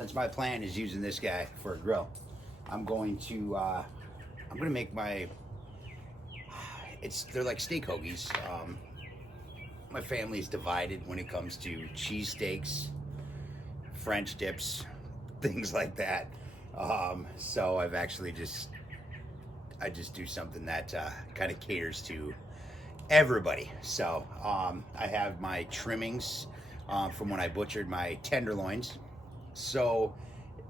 since my plan is using this guy for a grill, I'm going to make my, they're like steak hoagies. My family's divided when it comes to cheesesteaks, French dips, things like that. So I've actually I just do something that kind of caters to everybody. So I have my trimmings from when I butchered my tenderloins. So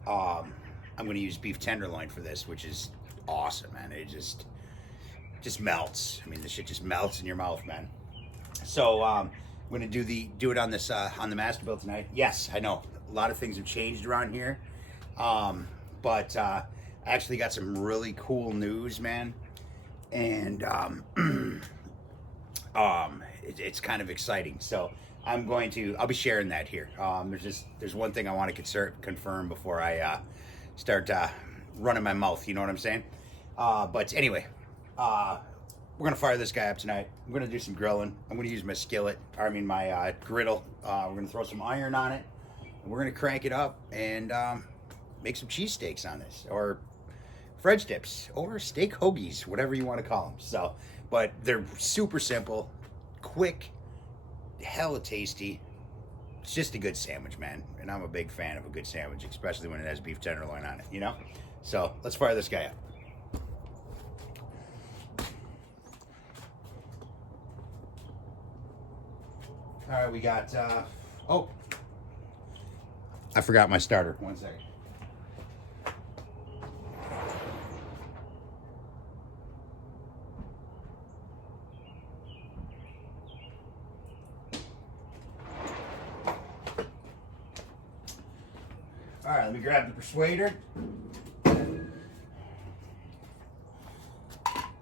I'm going to use beef tenderloin for this, which is awesome, man. It just melts. I mean, the shit just melts in your mouth, man. So I'm going to do it on this on the Masterbuilt tonight. Yes, I know a lot of things have changed around here, but I actually got some really cool news, man, and it's kind of exciting. So I'll be sharing that here. There's one thing I want to confirm before I start running my mouth. You know what I'm saying? But anyway, we're gonna fire this guy up tonight. I'm gonna do some grilling. I'm gonna use my my griddle. We're gonna throw some iron on it, and we're gonna crank it up and make some cheesesteaks on this, or French dips, or steak hoagies, whatever you want to call them. So, but they're super simple, quick, hella tasty. It's just a good sandwich, man. And I'm a big fan of a good sandwich, especially when it has beef tenderloin on it, you know? So let's fire this guy up. All right, we got, oh, I forgot my starter. One second. All right, let me grab the persuader.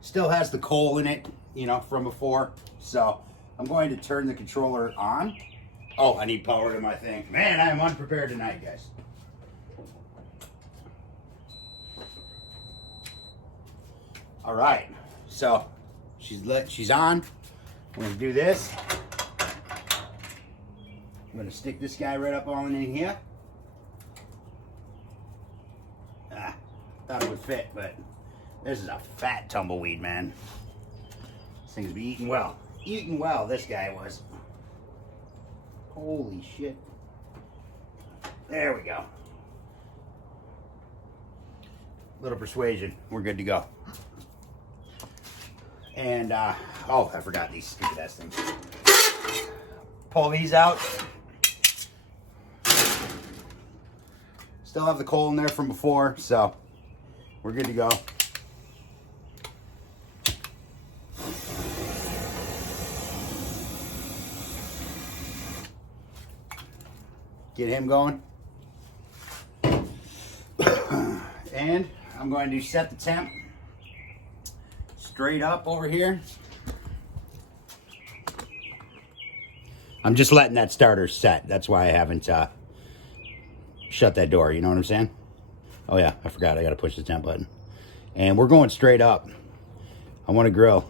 Still has the coal in it, you know, from before. So I'm going to turn the controller on. Oh, I need power to my thing. Man, I am unprepared tonight, guys. All right, so she's lit, she's on. I'm gonna do this. I'm gonna stick this guy right up on in here. Thought it would fit, but this is a fat tumbleweed, man. This thing's be eating well. Eating well, this guy was. Holy shit. There we go. Little persuasion. We're good to go. And, oh, I forgot these stupid ass things. Pull these out. Still have the coal in there from before, so we're good to go. Get him going. And I'm going to set the temp straight up over here. I'm just letting that starter set. That's why I haven't shut that door. You know what I'm saying? Oh yeah, I forgot. I got to push the temp button. And we're going straight up. I want to grill.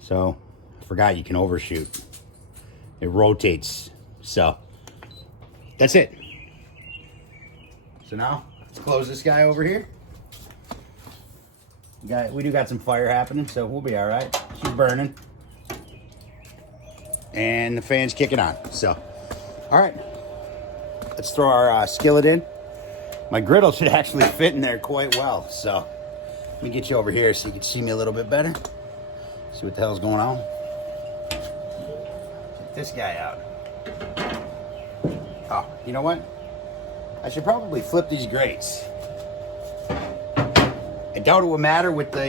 So I forgot you can overshoot. It rotates. So that's it. So now let's close this guy over here. We do got some fire happening, so we'll be all right. She's burning. And the fan's kicking on. So, all right. Let's throw our skillet in. My griddle should actually fit in there quite well. So, let me get you over here so you can see me a little bit better. See what the hell's going on. Check this guy out. Oh, you know what? I should probably flip these grates. I doubt it would matter with the,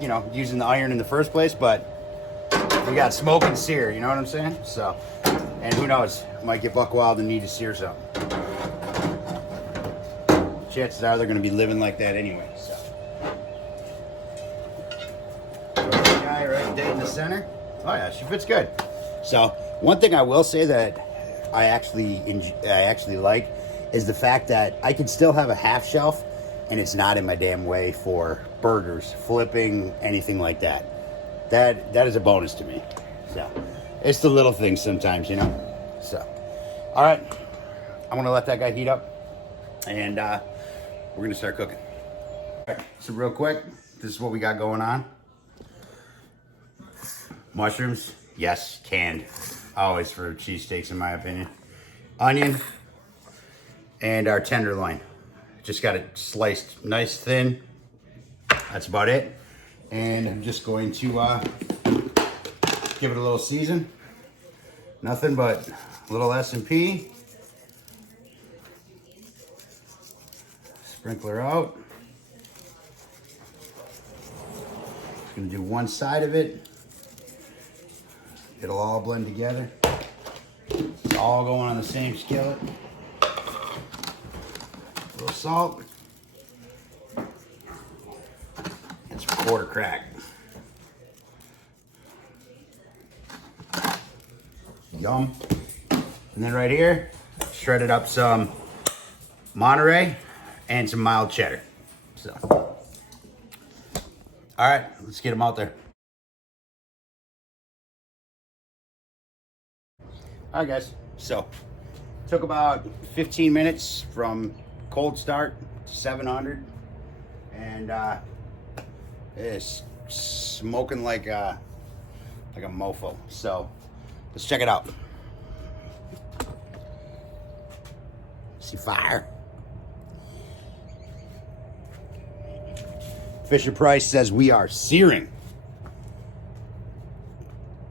you know, using the iron in the first place, but we got smoke and sear, you know what I'm saying? So, and who knows, might get buck wild and need to sear something. Chances are they're going to be living like that anyway, so. Throw this guy right dead in the center. Oh yeah, she fits good. So, one thing I will say that I actually like is the fact that I can still have a half shelf and it's not in my damn way for burgers, flipping, anything like that. That is a bonus to me. So it's the little things sometimes, you know. So, all right, I'm gonna let that guy heat up, and we're gonna start cooking. All right, so real quick, this is what we got going on. Mushrooms, yes, canned, always for cheesesteaks in my opinion. Onion, and our tenderloin. Just got it sliced nice thin. That's about it. And I'm just going to give it a little season. Nothing but a little S&P. Sprinkler out. Just gonna do one side of it. It'll all blend together. It's all going on the same skillet. A little salt. It's a quarter crack. Yum. And then right here, shredded up some Monterey and some mild cheddar. So, all right, let's get them out there. All right, guys. So, took about 15 minutes from cold start to 700, and it's smoking like a mofo. So, let's check it out. See fire. Fisher Price says we are searing.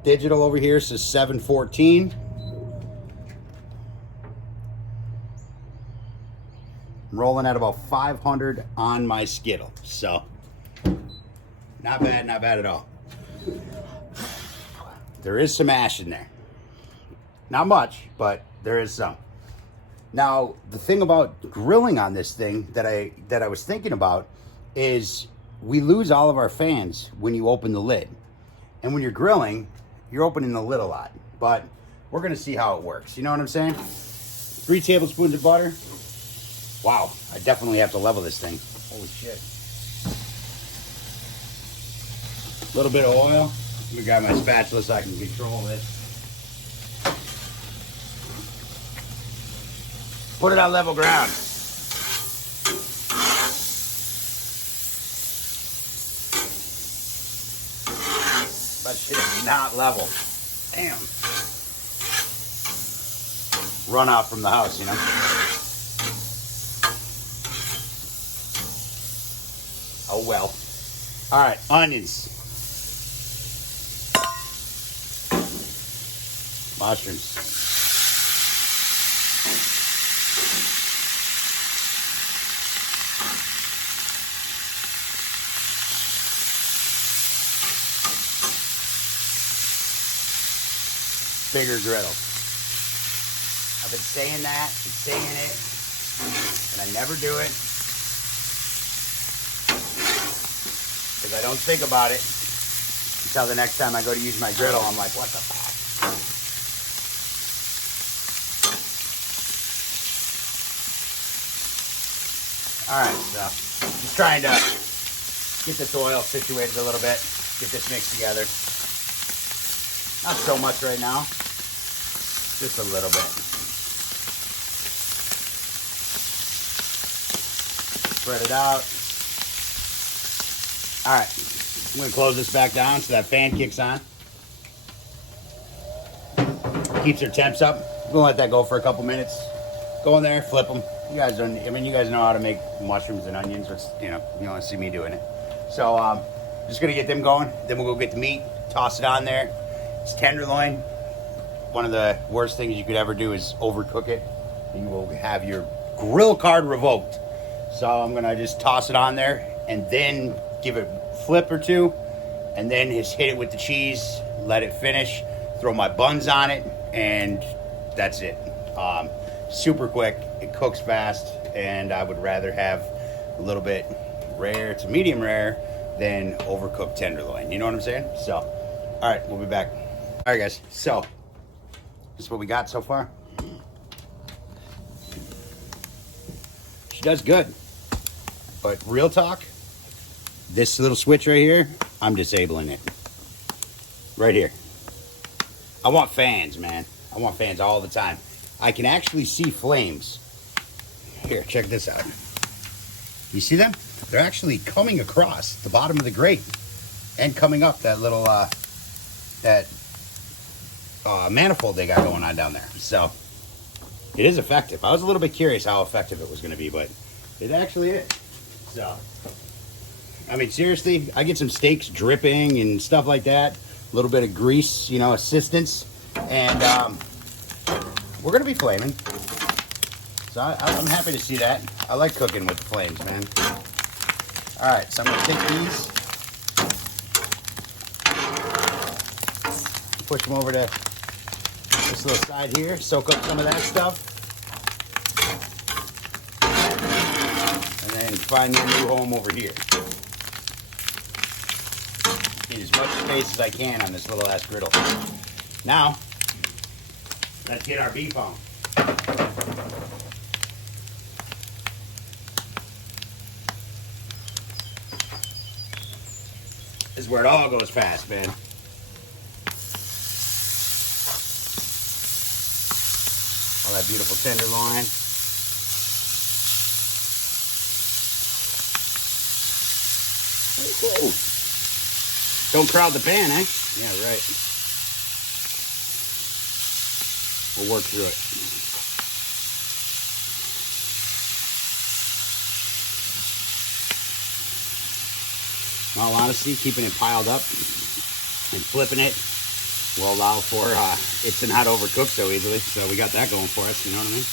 Digital over here says 714. I'm rolling at about 500 on my skittle. So, not bad at all. There is some ash in there. Not much, but there is some. Now, the thing about grilling on this thing that I was thinking about is we lose all of our fans when you open the lid. And when you're grilling, you're opening the lid a lot. But we're gonna see how it works. You know what I'm saying? 3 tablespoons of butter. Wow, I definitely have to level this thing. Holy shit. A little bit of oil. Let me grab my spatula so I can control this. Put it on level ground. That shit is not level. Damn. Run out from the house, you know? Oh well. All right, onions. Mushrooms. Bigger griddle. I've been saying that, been saying it, and I never do it. Because I don't think about it until the next time I go to use my griddle. I'm like, what the fuck? Alright, so just trying to get this oil situated a little bit, get this mixed together. Not so much right now, just a little bit. Spread it out. All right, I'm gonna close this back down so that fan kicks on. Keeps their temps up. I'm gonna let that go for a couple minutes. Go in there, flip them. You guys don't, I mean, you guys know how to make mushrooms and onions, but you know, you don't see me doing it. So, just gonna get them going. Then we'll go get the meat, toss it on there. It's tenderloin. One of the worst things you could ever do is overcook it. You will have your grill card revoked. So I'm gonna just toss it on there and then give it a flip or two, and then just hit it with the cheese, let it finish, throw my buns on it, and that's it. Super quick, it cooks fast, and I would rather have a little bit rare to medium rare than overcooked tenderloin. You know what I'm saying? So, all right, we'll be back. All right, guys, so this is what we got so far. She does good, but real talk, this little switch right here, I'm disabling it. Right here. I want fans, man. I want fans all the time. I can actually see flames. Here, check this out. You see them? They're actually coming across the bottom of the grate and coming up that little manifold they got going on down there. So it is effective. I was a little bit curious how effective it was going to be, but it actually is. So, I mean, seriously, I get some steaks dripping and stuff like that. A little bit of grease, you know, assistance. And we're going to be flaming. So I'm happy to see that. I like cooking with the flames, man. All right, so I'm going to take these. Push them over to this little side here. Soak up some of that stuff. And then find me a new home over here. Need as much space as I can on this little ass griddle. Now, let's get our beef on. This is where it all goes fast, man. All that beautiful tenderloin. Whoa. Don't crowd the pan, eh? Yeah, right. We'll work through it. In all honesty, keeping it piled up and flipping it will allow for it to not overcook so easily. So we got that going for us, you know what I mean?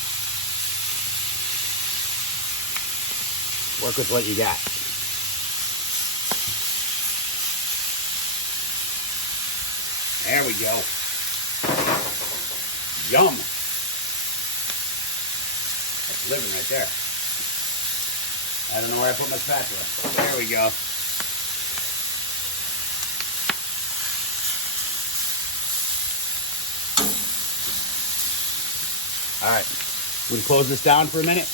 Work with what you got. There we go. Yum. That's living right there. I don't know where I put my spatula. There we go. All right, we're gonna close this down for a minute.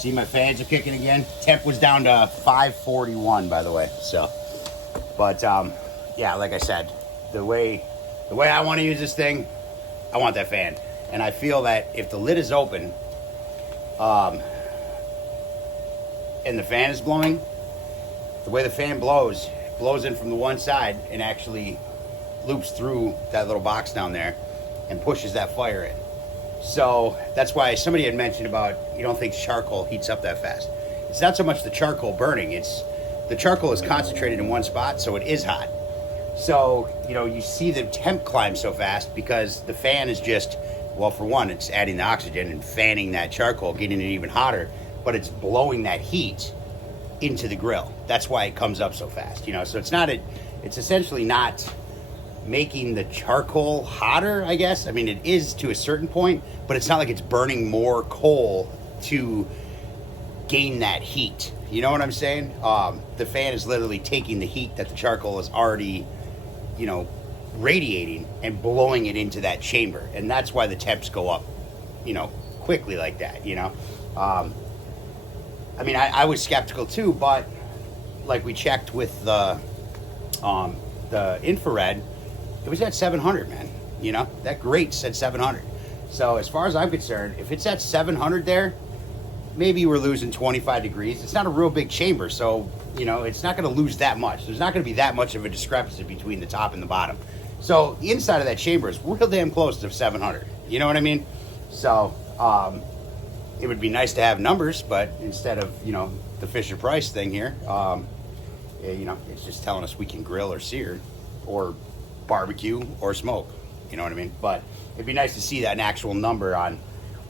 See, my fans are kicking again. Temp was down to 541, by the way. So, but yeah, like I said, the way I want to use this thing, I want that fan, and I feel that if the lid is open, and the fan is blowing, the way the fan blows in from the one side and actually loops through that little box down there and pushes that fire in. So that's why somebody had mentioned about you don't think charcoal heats up that fast. It's not so much the charcoal burning, it's the charcoal is concentrated in one spot, so it is hot. So, you know, you see the temp climb so fast because the fan is just, well, for one, it's adding the oxygen and fanning that charcoal, getting it even hotter, but it's blowing that heat into the grill. That's why it comes up so fast, you know. So it's essentially not making the charcoal hotter, I guess. I mean, it is to a certain point, but it's not like it's burning more coal to gain that heat. You know what I'm saying? The fan is literally taking the heat that the charcoal is already, you know, radiating and blowing it into that chamber. And that's why the temps go up, you know, quickly like that, you know? I mean, I was skeptical too, but like we checked with the infrared, it was at 700, man. You know, that grate said 700. So as far as I'm concerned, if it's at 700 there, maybe we're losing 25 degrees. It's not a real big chamber, so, you know, it's not going to lose that much. There's not going to be that much of a discrepancy between the top and the bottom. So the inside of that chamber is real damn close to 700. You know what I mean? So it would be nice to have numbers, but instead of, you know, the Fisher Price thing here, you know, it's just telling us we can grill or sear or barbecue or smoke, you know what I mean? But it'd be nice to see that an actual number on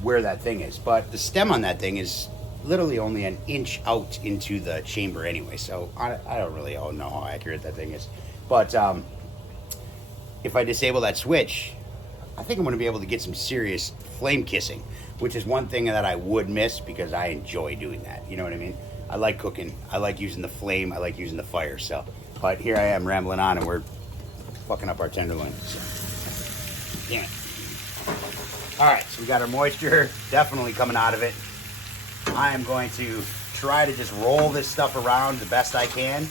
where that thing is. But the stem on that thing is literally only an inch out into the chamber anyway, so I don't really know how accurate that thing is. But if I disable that switch, I think I'm going to be able to get some serious flame kissing, which is one thing that I would miss because I enjoy doing that, you know what I mean? I like cooking, I like using the flame, I like using the fire. So, but here I am rambling on and we're fucking up our tenderloin. So. Damn it. All right, so we got our moisture definitely coming out of it. I am going to try to just roll this stuff around the best I can.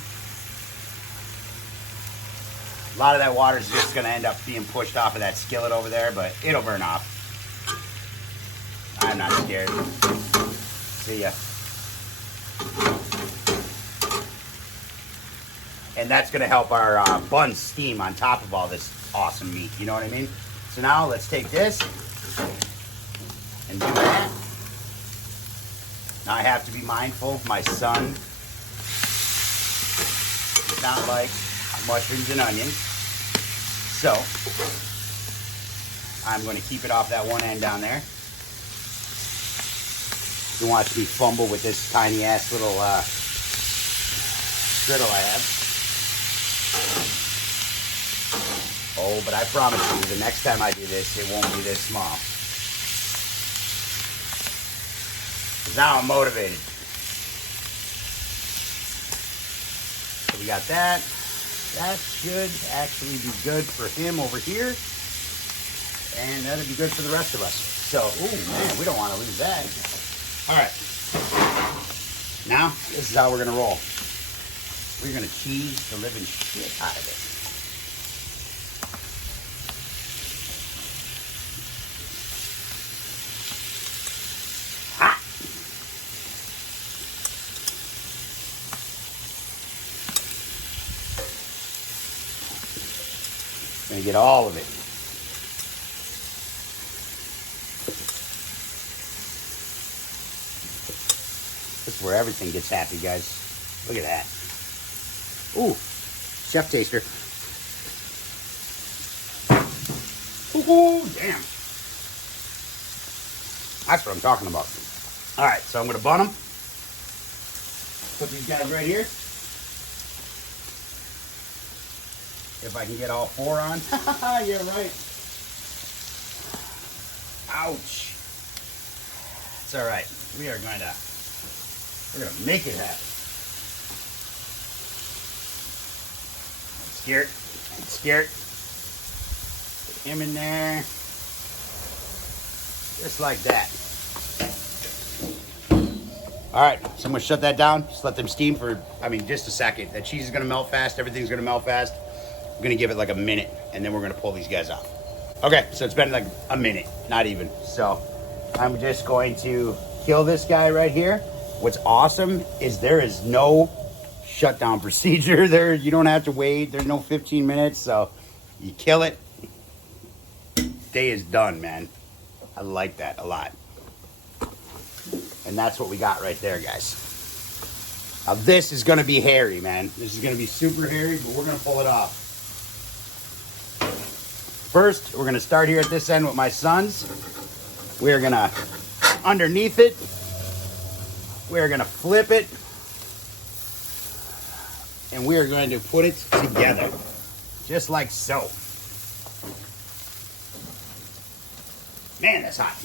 lot of that water is just going to end up being pushed off of that skillet over there, but it'll burn off. I'm not scared. See ya. And that's going to help our buns steam on top of all this awesome meat. You know what I mean? So now let's take this and do that. Now I have to be mindful. My son does not like mushrooms and onions. So I'm going to keep it off that one end down there. He wants me to fumble with this tiny ass little griddle I have. Oh, but I promise you, the next time I do this, it won't be this small. Because now I'm motivated. So we got that. That should actually be good for him over here. And that'll be good for the rest of us. So, ooh, man, we don't want to lose that. All right. Now, this is how we're going to roll. We're going to cheese the living shit out of it. Hot. Going to get all of it. This is where everything gets happy, guys. Look at that. Ooh, chef taster. Ooh, damn. That's what I'm talking about. All right, so I'm going to bun them. Put these guys right here. If I can get all four on. You're right. Ouch. It's all right. We're gonna make it happen. I'm scared. Put him in there. Just like that. All right, so I'm gonna shut that down. Just let them steam for, just a second. That cheese is gonna melt fast. Everything's gonna melt fast. I'm gonna give it like a minute, and then we're gonna pull these guys off. Okay, so it's been like a minute, not even. So I'm just going to kill this guy right here. What's awesome is there is no shutdown procedure there. You don't have to wait. There's no 15 minutes. So you kill it. Day is done, man. I like that a lot. And that's what we got right there, guys. Now this is going to be hairy, man. This is going to be super hairy, but we're going to pull it off. First, we're going to start here at this end with my sons. We're going to, underneath it, we're going to flip it. And we are going to put it together. Just like so. Man, that's hot.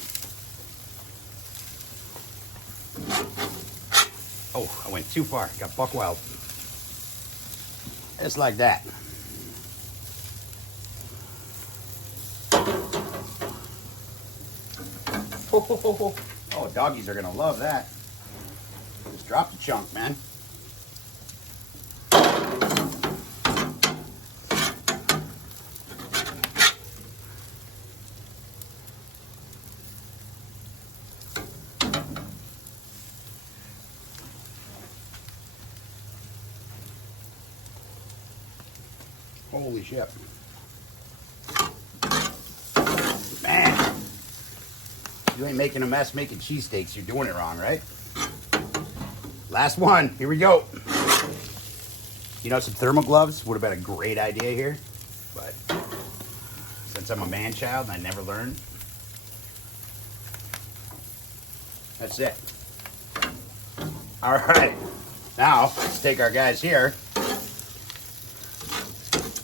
Oh, I went too far. Got buck wild. Just like that. Oh, doggies are going to love that. Just drop the chunk, man. Holy shit. Man. You ain't making a mess making cheesesteaks. You're doing it wrong, right? Last one. Here we go. You know, some thermal gloves would have been a great idea here. But since I'm a man-child and I never learned, that's it. All right. Now, let's take our guys here.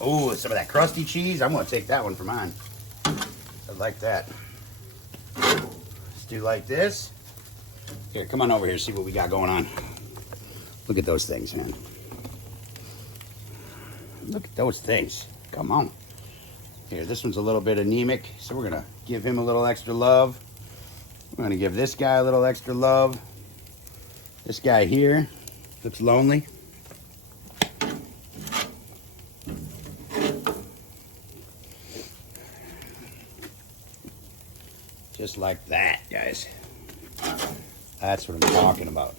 Oh, some of that crusty cheese. I'm going to take that one for mine. I like that. Let's do like this. Here, come on over here, see what we got going on. Look at those things, man. Look at those things. Come on. Here, this one's a little bit anemic, so we're going to give him a little extra love. We're going to give this guy a little extra love. This guy here looks lonely. Just like that, guys. That's what I'm talking about.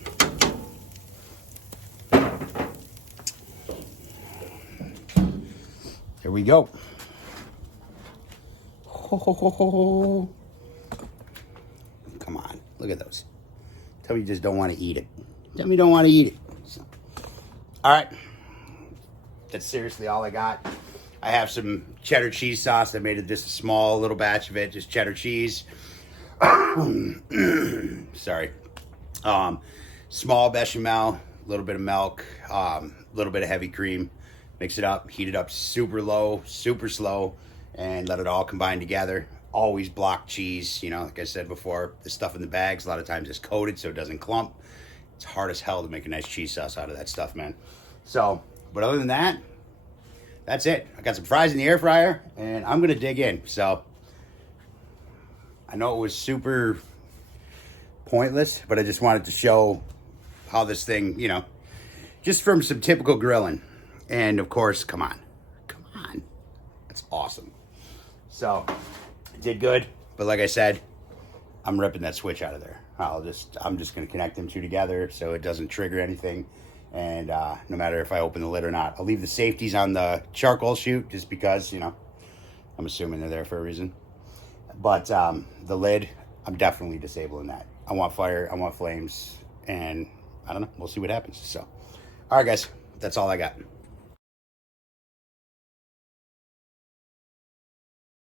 Here we go. Ho, ho, ho, ho, ho. Come on, look at those. Tell me you just don't want to eat it. Tell me you don't want to eat it. So, all right. That's seriously all I got. I have some cheddar cheese sauce. I made it just a small little batch of it, just cheddar cheese. Sorry. Small bechamel, a little bit of milk, a little bit of heavy cream. Mix it up, heat it up super low, super slow, and let it all combine together. Always block cheese, you know, like I said before, the stuff in the bags, a lot of times it's coated so it doesn't clump. It's hard as hell to make a nice cheese sauce out of that stuff, man. So, but other than that, that's it. I got some fries in the air fryer, and I'm gonna dig in. So, I know it was super pointless, but I just wanted to show how this thing, you know, just from some typical grilling. And of course, come on. That's awesome. So, it did good, but like I said, I'm ripping that switch out of there. I'm just gonna connect them two together so it doesn't trigger anything. And no matter if I open the lid or not, I'll leave the safeties on the charcoal chute just because, you know, I'm assuming they're there for a reason. But the lid, I'm definitely disabling that. I want fire, I want flames, and I don't know, we'll see what happens. So, all right, guys, that's all I got.